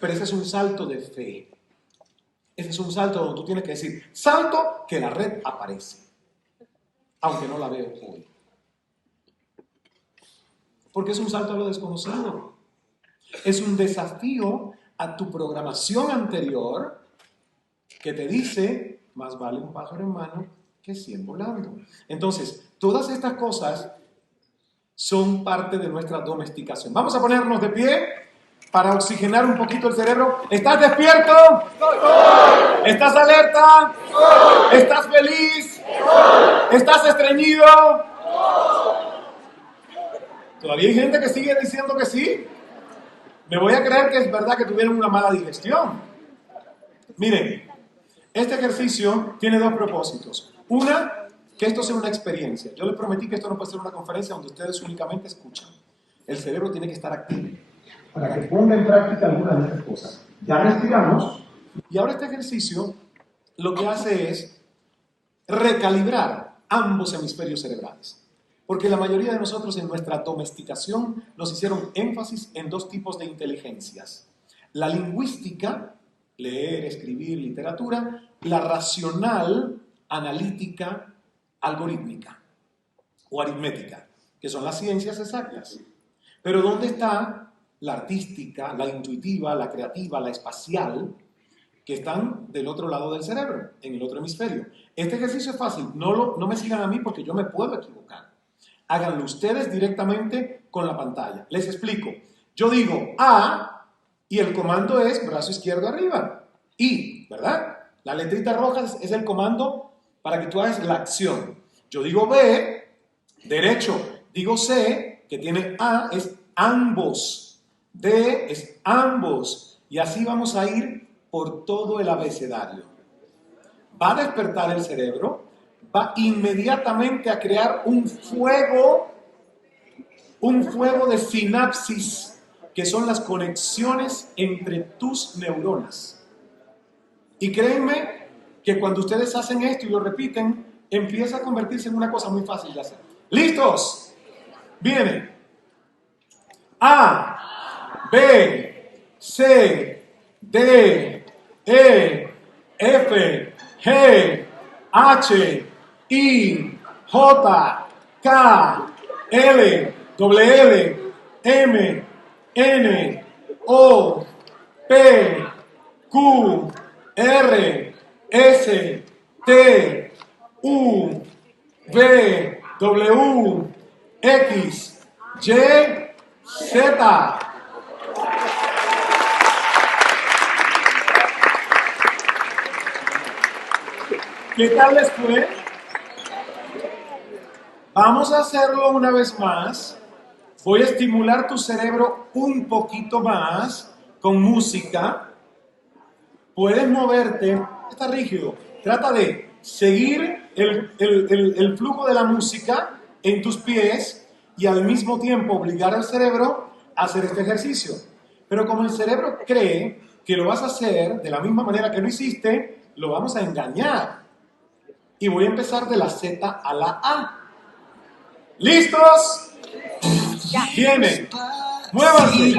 Pero ese es un salto de fe. Ese es un salto donde tú tienes que decir, salto que la red aparece, aunque no la veo hoy. Porque es un salto a lo desconocido. Es un desafío a tu programación anterior que te dice, más vale un pájaro en mano que 100 volando. Entonces, todas estas cosas son parte de nuestra domesticación. Vamos a ponernos de pie para oxigenar un poquito el cerebro. ¿Estás despierto? ¿Estás alerta? ¿Estás feliz? ¿Estás estreñido? Todavía hay gente que sigue diciendo que sí. Me voy a creer que es verdad que tuvieron una mala digestión. Miren, este ejercicio tiene dos propósitos. Una, que esto sea una experiencia. Yo les prometí que esto no puede ser una conferencia donde ustedes únicamente escuchan. El cerebro tiene que estar activo para que ponga en práctica algunas de estas cosas. Ya respiramos. Y ahora este ejercicio lo que hace es recalibrar ambos hemisferios cerebrales. Porque la mayoría de nosotros en nuestra domesticación nos hicieron énfasis en dos tipos de inteligencias. La lingüística, leer, escribir, literatura. La racional, analítica, algorítmica o aritmética, que son las ciencias exactas. Pero ¿dónde está la artística, la intuitiva, la creativa, la espacial, que están del otro lado del cerebro, en el otro hemisferio? Este ejercicio es fácil, no me sigan a mí porque yo me puedo equivocar. Háganlo ustedes directamente con la pantalla. Les explico. Yo digo A y el comando es brazo izquierdo arriba. I, ¿verdad? La letrita roja es el comando para que tú hagas la acción. Yo digo B, derecho. Digo C, que tiene A, es ambos. D es ambos. Y así vamos a ir por todo el abecedario. Va a despertar el cerebro, va inmediatamente a crear un fuego de sinapsis, que son las conexiones entre tus neuronas. Y créanme que cuando ustedes hacen esto y lo repiten, empieza a convertirse en una cosa muy fácil de hacer. ¿Listos? Viene. A, B, C, D, E, F, G, H, I, J, K, L, W, M, N, O, P, Q, R, S, T, U, V, W, X, Y, Z. ¿Qué tal les fue? Vamos a hacerlo una vez más. Voy a estimular tu cerebro un poquito más con música. Puedes moverte. Está rígido. Trata de seguir el flujo de la música en tus pies y al mismo tiempo obligar al cerebro a hacer este ejercicio. Pero como el cerebro cree que lo vas a hacer de la misma manera que lo hiciste, lo vamos a engañar. Y voy a empezar de la Z a la A. ¿Listos? Viene. Muévanse.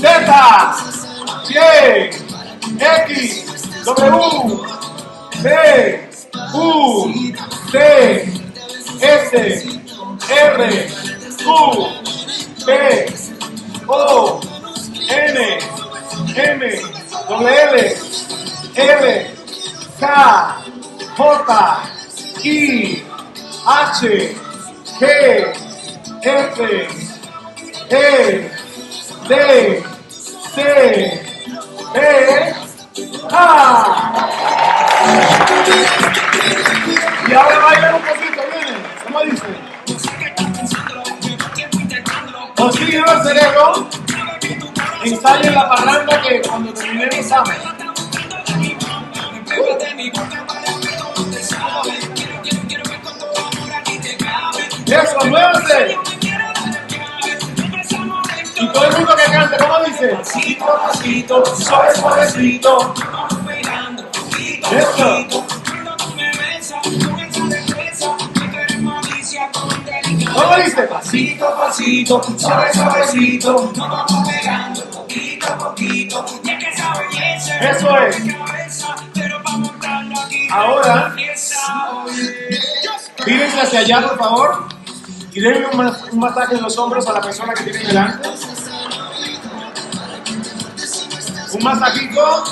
Z, Y, X, W, B, U, T, S, R, Q, P, O, N, M, W, L, K, J, I, H, G, F, E, D, C, E, A. Y ahora bailan un poquito, miren, ¿cómo dice? Oxígeno al cerebro, ensayen la parranda que cuando terminemos saben. Eso, muévanse. Y todo el mundo que cante, ¿cómo dice? Pasito a pasito, suave suavecito. Eso. ¿Cómo dice? Pasito a pasito, suave suavecito, nos vamos pegando poquito a poquito. Y es que esa belleza Eso es. cabeza, pero vamos montarlo aquí. Ahora, mírense hacia allá, por favor, y denle un masaje en los hombros a la persona que tiene delante. Un masajito,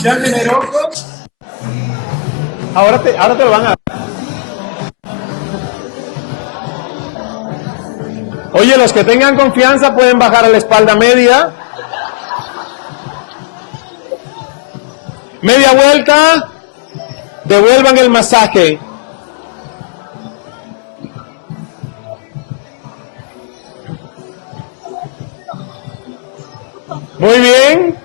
sean generosos. Ahora te lo van a dar. Oye, los que tengan confianza pueden bajar a la espalda media. Media vuelta. Devuelvan el masaje. Muy bien.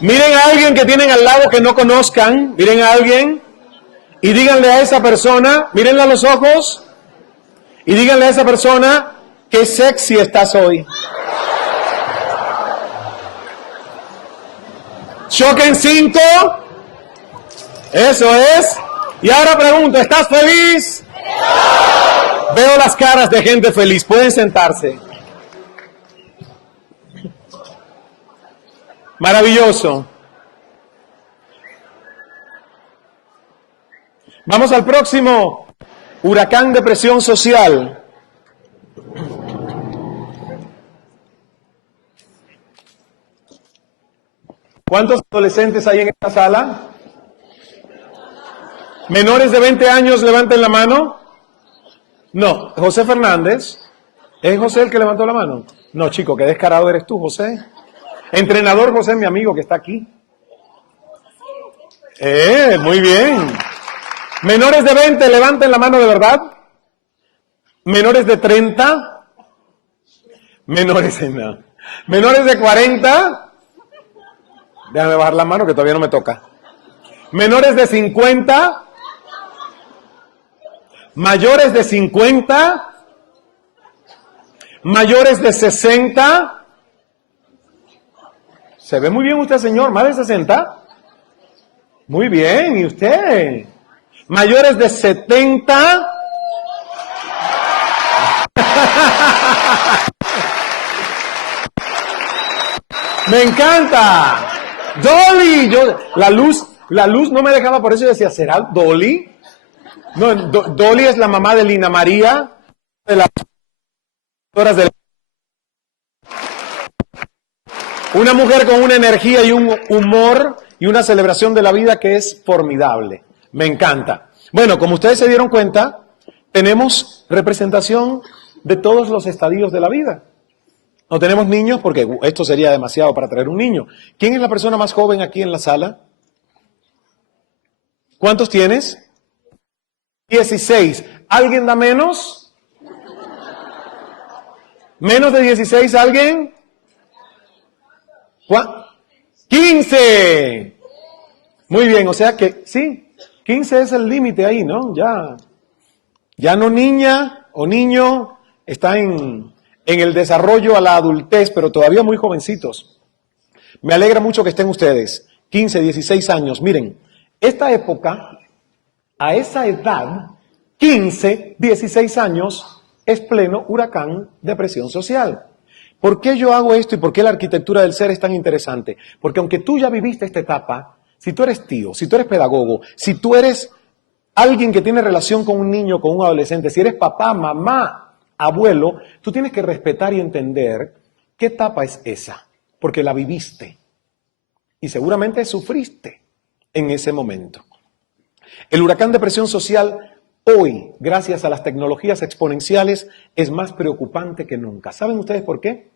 Miren a alguien que tienen al lado que no conozcan. Miren a alguien. Y díganle a esa persona, mírenle a los ojos. Y díganle a esa persona, qué sexy estás hoy. Choquen 5. Eso es. Y ahora pregunto, ¿estás feliz? Veo las caras de gente feliz. Pueden sentarse. Maravilloso. Vamos al próximo. Huracán de presión social. ¿Cuántos adolescentes hay en esta sala? ¿Menores de 20 años levanten la mano? No. ¿José Fernández? ¿Es José el que levantó la mano? No, chico, qué descarado eres tú, José. Entrenador José, mi amigo que está aquí. Muy bien. Menores de 20, levanten la mano de verdad. Menores de 30. Menores de 40. Déjame bajar la mano que todavía no me toca. Menores de 50. Mayores de 50. Mayores de 60. ¿Se ve muy bien usted, señor? ¿Más de 60? Muy bien, ¿y usted? Mayores de 70. Me encanta. Dolly. La luz no me dejaba, por eso yo decía, ¿será Dolly? No, Dolly es la mamá de Lina María, de las horas de una mujer con una energía y un humor y una celebración de la vida que es formidable. Me encanta. Bueno, como ustedes se dieron cuenta, tenemos representación de todos los estadios de la vida. No tenemos niños porque esto sería demasiado para traer un niño. ¿Quién es la persona más joven aquí en la sala? ¿Cuántos tienes? 16. ¿Alguien da menos? ¿Menos de 16 alguien? 15. Muy bien, o sea que sí, 15 es el límite ahí, ¿no? Ya no niña o niño, está en el desarrollo a la adultez, pero todavía muy jovencitos. Me alegra mucho que estén ustedes, 15, 16 años. Miren, esta época, a esa edad, 15, 16 años, es pleno huracán de presión social. ¿Por qué yo hago esto y por qué la arquitectura del ser es tan interesante? Porque aunque tú ya viviste esta etapa, si tú eres tío, si tú eres pedagogo, si tú eres alguien que tiene relación con un niño, con un adolescente, si eres papá, mamá, abuelo, tú tienes que respetar y entender qué etapa es esa, porque la viviste y seguramente sufriste en ese momento. El huracán de presión social hoy, gracias a las tecnologías exponenciales, es más preocupante que nunca. ¿Saben ustedes por qué?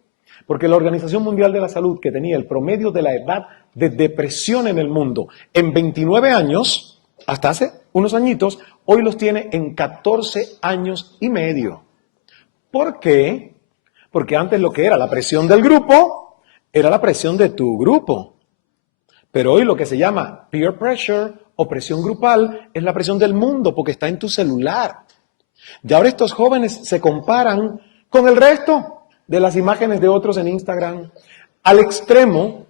Porque la Organización Mundial de la Salud, que tenía el promedio de la edad de depresión en el mundo en 29 años, hasta hace unos añitos, hoy los tiene en 14 años y medio. ¿Por qué? Porque antes lo que era la presión del grupo, era la presión de tu grupo. Pero hoy lo que se llama peer pressure o presión grupal es la presión del mundo porque está en tu celular. Y ahora estos jóvenes se comparan con el resto de las imágenes de otros en Instagram, al extremo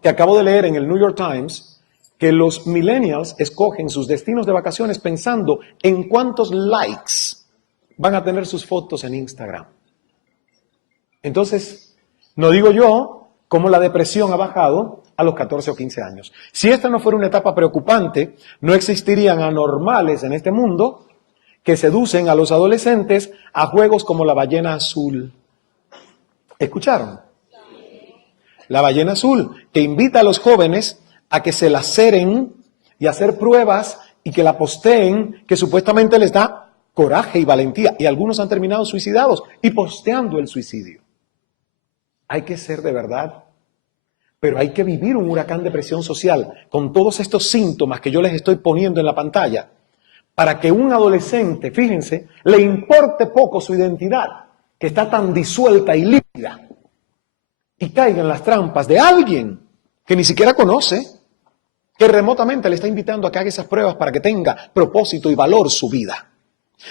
que acabo de leer en el New York Times, que los millennials escogen sus destinos de vacaciones pensando en cuántos likes van a tener sus fotos en Instagram. Entonces, no digo yo cómo la depresión ha bajado a los 14 o 15 años. Si esta no fuera una etapa preocupante, no existirían anormales en este mundo que seducen a los adolescentes a juegos como la ballena azul. ¿Escucharon? La ballena azul, que invita a los jóvenes a que se laceren y a hacer pruebas y que la posteen, que supuestamente les da coraje y valentía. Y algunos han terminado suicidados y posteando el suicidio. Hay que ser de verdad, pero hay que vivir un huracán de presión social con todos estos síntomas que yo les estoy poniendo en la pantalla, para que un adolescente, fíjense, le importe poco su identidad, que está tan disuelta y líquida, y caiga en las trampas de alguien que ni siquiera conoce, que remotamente le está invitando a que haga esas pruebas para que tenga propósito y valor su vida.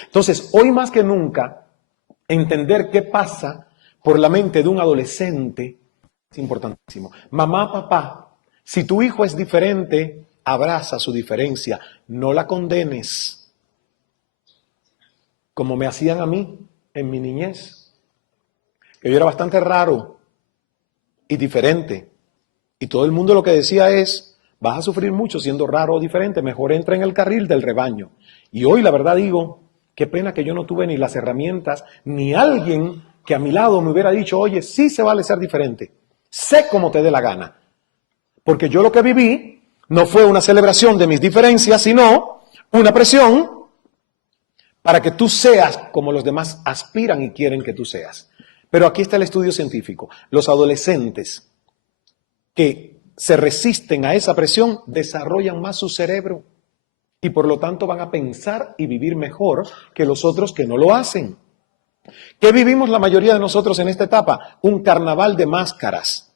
Entonces, hoy más que nunca, entender qué pasa por la mente de un adolescente es importantísimo. Mamá, papá, si tu hijo es diferente, abraza su diferencia, no la condenes, como me hacían a mí en mi niñez, que yo era bastante raro y diferente, y todo el mundo lo que decía es, vas a sufrir mucho siendo raro o diferente, mejor entra en el carril del rebaño. Y hoy la verdad digo, qué pena que yo no tuve ni las herramientas, ni alguien que a mi lado me hubiera dicho, oye, sí se vale ser diferente, sé cómo te dé la gana. Porque yo lo que viví no fue una celebración de mis diferencias, sino una presión para que tú seas como los demás aspiran y quieren que tú seas. Pero aquí está el estudio científico. Los adolescentes que se resisten a esa presión desarrollan más su cerebro y por lo tanto van a pensar y vivir mejor que los otros que no lo hacen. ¿Qué vivimos la mayoría de nosotros en esta etapa? Un carnaval de máscaras.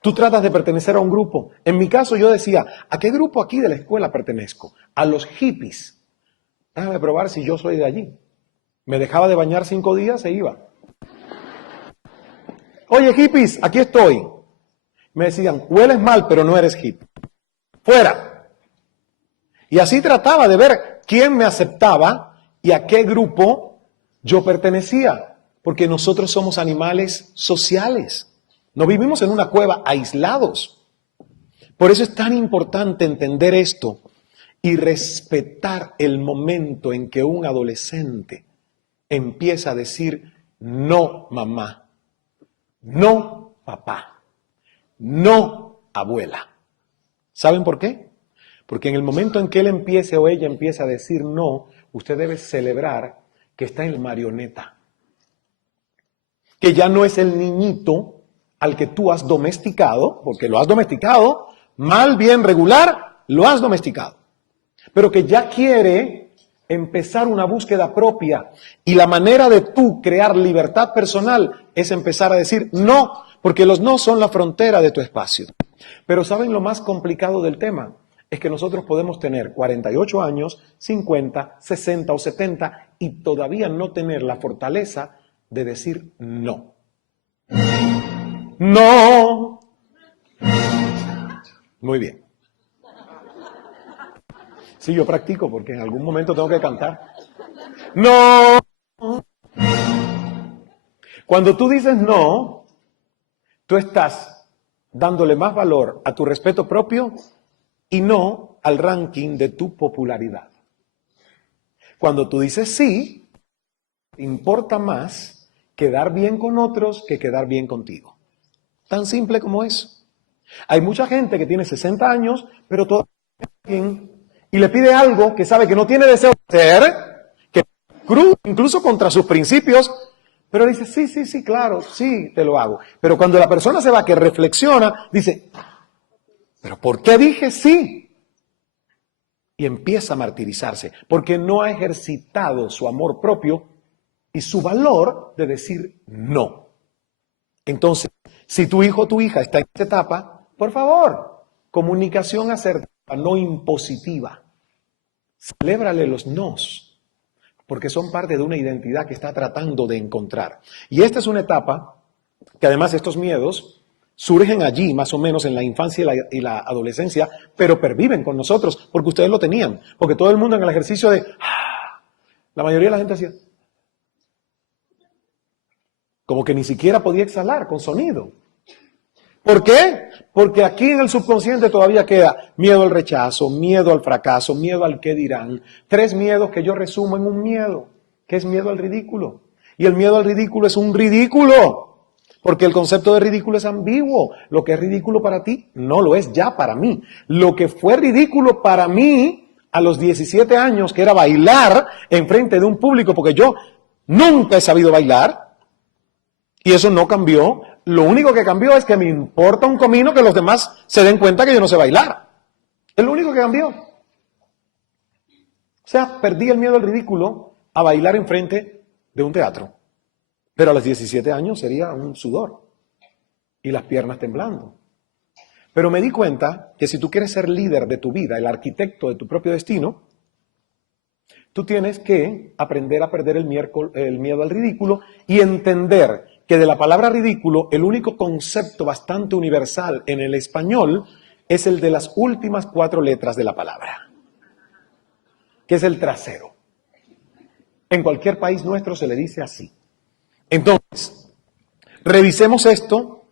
Tú tratas de pertenecer a un grupo. En mi caso yo decía, ¿a qué grupo aquí de la escuela pertenezco? A los hippies. Déjame probar si yo soy de allí. Me dejaba de bañar 5 días e iba. Oye, hippies, aquí estoy. Me decían, hueles mal, pero no eres hippie. Fuera. Y así trataba de ver quién me aceptaba y a qué grupo yo pertenecía. Porque nosotros somos animales sociales. No vivimos en una cueva aislados. Por eso es tan importante entender esto y respetar el momento en que un adolescente empieza a decir no mamá, no papá, no abuela. ¿Saben por qué? Porque en el momento en que él empiece o ella empiece a decir no, usted debe celebrar que está en marioneta, que ya no es el niñito al que tú has domesticado, porque lo has domesticado, mal, bien, regular, lo has domesticado. Pero que ya quiere empezar una búsqueda propia y la manera de tú crear libertad personal es empezar a decir no, porque los no son la frontera de tu espacio. Pero ¿saben lo más complicado del tema? Es que nosotros podemos tener 48 años, 50, 60 o 70 y todavía no tener la fortaleza de decir no. No. Muy bien. Sí, yo practico porque en algún momento tengo que cantar. No. Cuando tú dices no, tú estás dándole más valor a tu respeto propio y no al ranking de tu popularidad. Cuando tú dices sí, importa más quedar bien con otros que quedar bien contigo. Tan simple como eso. Hay mucha gente que tiene 60 años, pero todavía bien, y le pide algo que sabe que no tiene deseo de hacer, que incluso contra sus principios, pero dice, sí, claro, sí, te lo hago. Pero cuando la persona se va, que reflexiona, dice, ¿pero por qué dije sí? Y empieza a martirizarse, porque no ha ejercitado su amor propio y su valor de decir no. Entonces, si tu hijo o tu hija está en esta etapa, por favor, comunicación asertiva, no impositiva. Celébrale los nos, porque son parte de una identidad que está tratando de encontrar. Y esta es una etapa que además estos miedos surgen allí, más o menos en la infancia y la adolescencia, pero perviven con nosotros, porque ustedes lo tenían. Porque todo el mundo en el ejercicio de, la mayoría de la gente hacía, Como que ni siquiera podía exhalar con sonido. ¿Por qué? Porque aquí en el subconsciente todavía queda miedo al rechazo, miedo al fracaso, miedo al qué dirán. 3 miedos que yo resumo en un miedo, que es miedo al ridículo. Y el miedo al ridículo es un ridículo, porque el concepto de ridículo es ambiguo. Lo que es ridículo para ti no lo es ya para mí. Lo que fue ridículo para mí a los 17 años, que era bailar enfrente de un público, porque yo nunca he sabido bailar, y eso no cambió. Lo único que cambió es que me importa un comino que los demás se den cuenta que yo no sé bailar. Es lo único que cambió. O sea, perdí el miedo al ridículo a bailar enfrente de un teatro. Pero a los 17 años sería un sudor y las piernas temblando. Pero me di cuenta que si tú quieres ser líder de tu vida, el arquitecto de tu propio destino, tú tienes que aprender a perder el miedo al ridículo y entender que de la palabra ridículo, el único concepto bastante universal en el español es el de las últimas 4 letras de la palabra, que es el trasero. En cualquier país nuestro se le dice así. Entonces, revisemos esto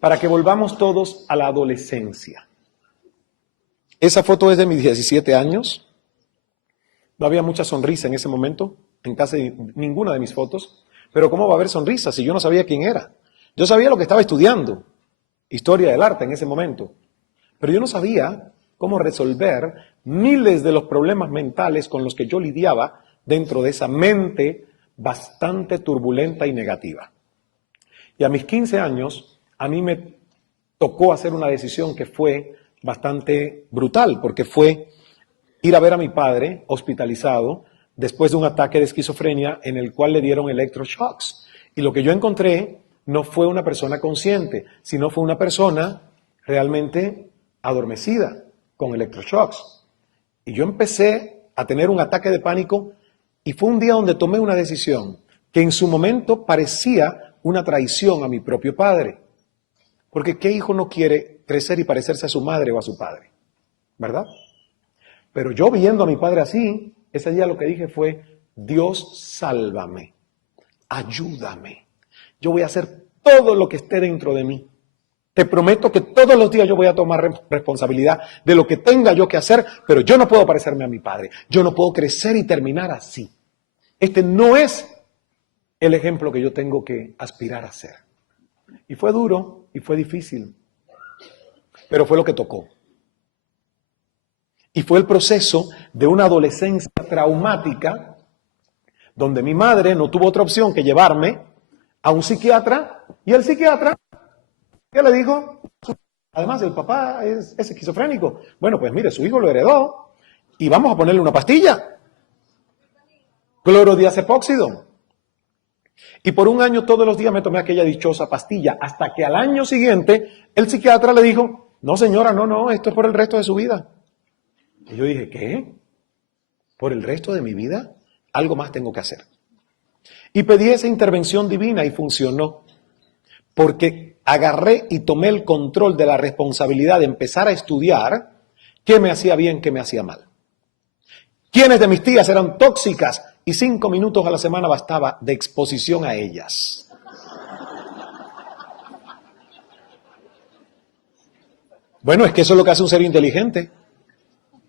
para que volvamos todos a la adolescencia. Esa foto es de mis 17 años. No había mucha sonrisa en ese momento, en casi ninguna de mis fotos. Pero ¿cómo va a haber sonrisa si yo no sabía quién era? Yo sabía lo que estaba estudiando, historia del arte en ese momento. Pero yo no sabía cómo resolver miles de los problemas mentales con los que yo lidiaba dentro de esa mente bastante turbulenta y negativa. Y a mis 15 años, a mí me tocó hacer una decisión que fue bastante brutal, porque fue ir a ver a mi padre hospitalizado después de un ataque de esquizofrenia en el cual le dieron electroshocks. Y lo que yo encontré no fue una persona consciente, sino fue una persona realmente adormecida con electroshocks. Y yo empecé a tener un ataque de pánico y fue un día donde tomé una decisión que en su momento parecía una traición a mi propio padre. Porque ¿qué hijo no quiere crecer y parecerse a su madre o a su padre? ¿Verdad? Pero yo viendo a mi padre así, ese día lo que dije fue, Dios, sálvame, ayúdame. Yo voy a hacer todo lo que esté dentro de mí. Te prometo que todos los días yo voy a tomar responsabilidad de lo que tenga yo que hacer, pero yo no puedo parecerme a mi padre. Yo no puedo crecer y terminar así. Este no es el ejemplo que yo tengo que aspirar a ser. Y fue duro y fue difícil, pero fue lo que tocó. Y fue el proceso de una adolescencia traumática donde mi madre no tuvo otra opción que llevarme a un psiquiatra y el psiquiatra, ¿qué le dijo? Además, el papá es esquizofrénico. Bueno, pues mire, su hijo lo heredó y vamos a ponerle una pastilla. Clorodiazepóxido. Y por un año todos los días me tomé aquella dichosa pastilla hasta que al año siguiente el psiquiatra le dijo, no señora, no, esto es por el resto de su vida. Y yo dije, ¿qué? ¿Por el resto de mi vida? Algo más tengo que hacer. Y pedí esa intervención divina y funcionó. Porque agarré y tomé el control de la responsabilidad de empezar a estudiar qué me hacía bien, qué me hacía mal. ¿Quiénes de mis tías eran tóxicas? Y 5 minutos a la semana bastaba de exposición a ellas. Bueno, es que eso es lo que hace un ser inteligente.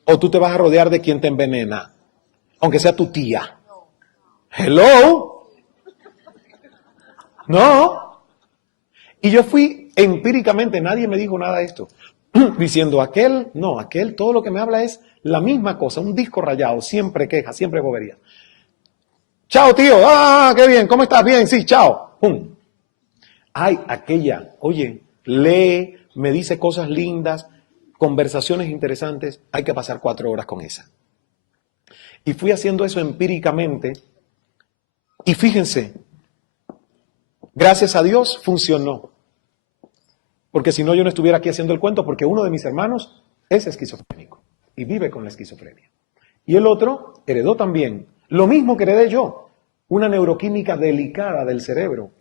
O tú te vas a rodear de quien te envenena, aunque sea tu tía. Hello. No. Y yo fui empíricamente, nadie me dijo nada de esto, diciendo aquel, todo lo que me habla es la misma cosa, un disco rayado, siempre queja, siempre bobería. Chao, tío. Qué bien. ¿Cómo estás? Bien, sí, chao. ¡Pum! Ay, aquella, oye, lee, me dice cosas lindas, conversaciones interesantes, hay que pasar 4 horas con esa. Y fui haciendo eso empíricamente y fíjense, gracias a Dios funcionó. Porque si no yo no estuviera aquí haciendo el cuento, porque uno de mis hermanos es esquizofrénico y vive con la esquizofrenia. Y el otro heredó también lo mismo que heredé yo, una neuroquímica delicada del cerebro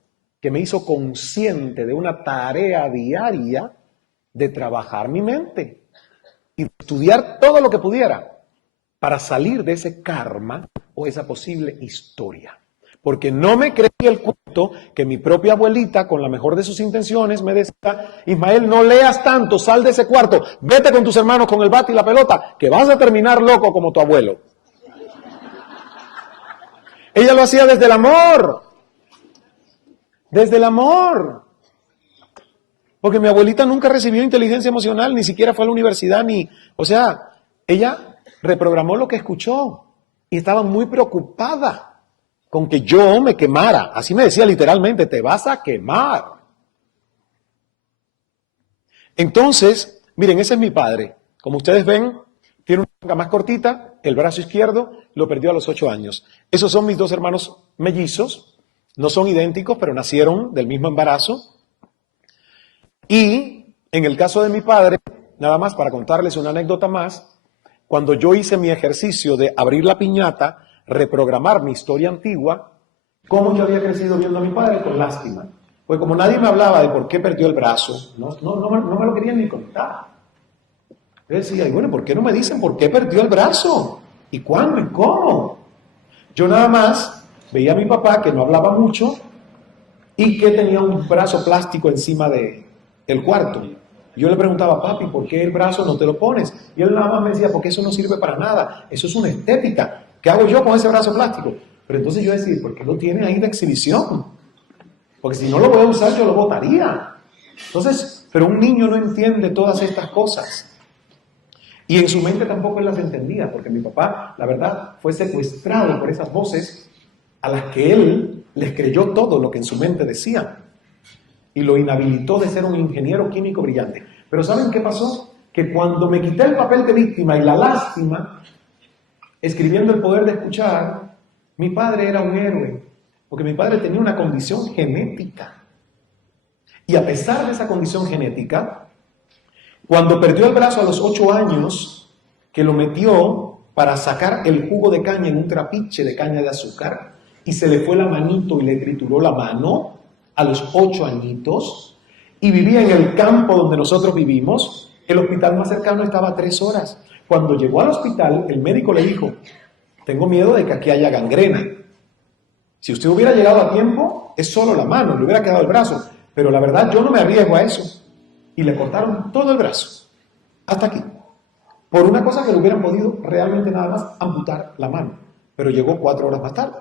que me hizo consciente de una tarea diaria de trabajar mi mente y de estudiar todo lo que pudiera para salir de ese karma o esa posible historia. Porque no me creí el cuento que mi propia abuelita, con la mejor de sus intenciones, me decía: Ismael, no leas tanto, sal de ese cuarto, vete con tus hermanos con el bate y la pelota, que vas a terminar loco como tu abuelo. Ella lo hacía desde el amor. Desde el amor. Porque mi abuelita nunca recibió inteligencia emocional, ni siquiera fue a la universidad, o sea, ella reprogramó lo que escuchó y estaba muy preocupada con que yo me quemara. Así me decía literalmente: te vas a quemar. Entonces, miren, ese es mi padre. Como ustedes ven, tiene una manga más cortita, el brazo izquierdo lo perdió a los 8 años. Esos son mis 2 hermanos mellizos, no son idénticos, pero nacieron del mismo embarazo. Y en el caso de mi padre, nada más para contarles una anécdota más, cuando yo hice mi ejercicio de abrir la piñata, reprogramar mi historia antigua, ¿cómo yo había crecido viendo a mi padre? Con lástima. Pues como nadie me hablaba de por qué perdió el brazo, no me lo querían ni contar. Yo decía: y bueno, ¿por qué no me dicen por qué perdió el brazo? ¿Y cuándo? ¿Y cómo? Yo nada más veía a mi papá que no hablaba mucho y que tenía un brazo plástico encima del cuarto. Yo le preguntaba: papi, ¿por qué el brazo no te lo pones? Y él nada más me decía: porque eso no sirve para nada, eso es una estética. ¿Qué hago yo con ese brazo plástico? Pero entonces yo decía: ¿por qué lo tiene ahí de exhibición? Porque si no lo voy a usar, yo lo botaría. Entonces, pero un niño no entiende todas estas cosas. Y en su mente tampoco él las entendía, porque mi papá, la verdad, fue secuestrado por esas voces a las que él les creyó todo lo que en su mente decían. Y lo inhabilitó de ser un ingeniero químico brillante. Pero ¿saben qué pasó? Que cuando me quité el papel de víctima y la lástima, escribiendo El poder de escuchar, mi padre era un héroe, porque mi padre tenía una condición genética. Y a pesar de esa condición genética, cuando perdió el brazo a los 8 años, que lo metió para sacar el jugo de caña en un trapiche de caña de azúcar, y se le fue la manito y le trituró la mano a los 8 añitos, y vivía en el campo donde nosotros vivimos, el hospital más cercano estaba a 3 horas. Cuando llegó al hospital, el médico le dijo: tengo miedo de que aquí haya gangrena. Si usted hubiera llegado a tiempo, es solo la mano, le hubiera quedado el brazo. Pero la verdad, yo no me arriesgo a eso. Y le cortaron todo el brazo, hasta aquí, por una cosa que le hubieran podido realmente nada más amputar la mano. Pero llegó 4 horas más tarde.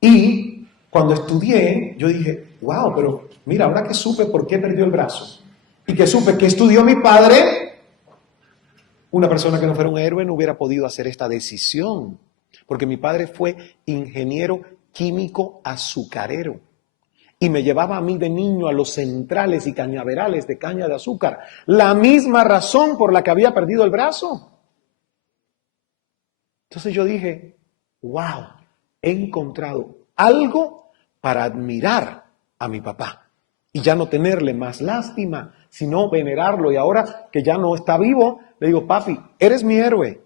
Y cuando estudié, yo dije: wow, pero mira, ahora que supe por qué perdió el brazo, y que supe que estudió mi padre, una persona que no fuera un héroe no hubiera podido hacer esta decisión, porque mi padre fue ingeniero químico azucarero y me llevaba a mí de niño a los centrales y cañaverales de caña de azúcar, la misma razón por la que había perdido el brazo. Entonces yo dije: wow, he encontrado algo para admirar a mi papá y ya no tenerle más lástima, sino venerarlo. Y ahora que ya no está vivo, le digo: papi, eres mi héroe,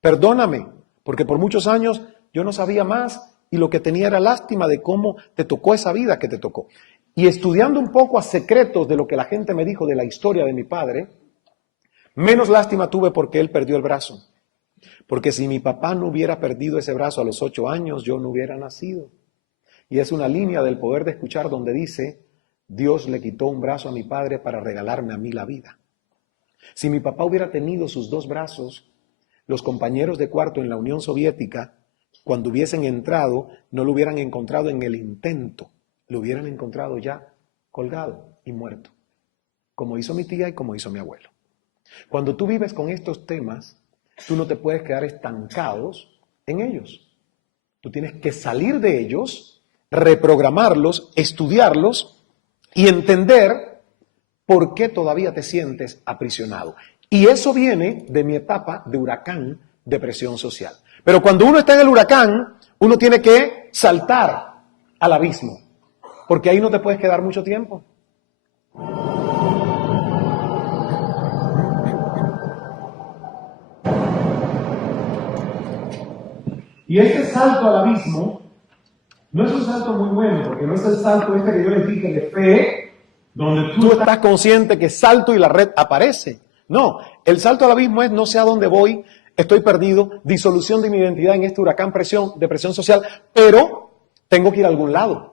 perdóname, porque por muchos años yo no sabía más y lo que tenía era lástima de cómo te tocó esa vida que te tocó. Y estudiando un poco a secretos de lo que la gente me dijo de la historia de mi padre, menos lástima tuve porque él perdió el brazo. Porque si mi papá no hubiera perdido ese brazo a los 8 años, yo no hubiera nacido. Y es una línea del poder de escuchar donde dice: Dios le quitó un brazo a mi padre para regalarme a mí la vida. Si mi papá hubiera tenido sus 2 brazos, los compañeros de cuarto en la Unión Soviética, cuando hubiesen entrado, no lo hubieran encontrado en el intento, lo hubieran encontrado ya colgado y muerto, como hizo mi tía y como hizo mi abuelo. Cuando tú vives con estos temas, tú no te puedes quedar estancados en ellos. Tú tienes que salir de ellos, reprogramarlos, estudiarlos y entender por qué todavía te sientes aprisionado. Y eso viene de mi etapa de huracán de presión social. Pero cuando uno está en el huracán, uno tiene que saltar al abismo, porque ahí no te puedes quedar mucho tiempo. Y este salto al abismo no es un salto muy bueno, porque no es el salto este que yo les dije de fe, donde tú estás consciente que salto y la red aparece. No, el salto al abismo es: no sé a dónde voy, estoy perdido, disolución de mi identidad en este huracán, depresión social, pero tengo que ir a algún lado.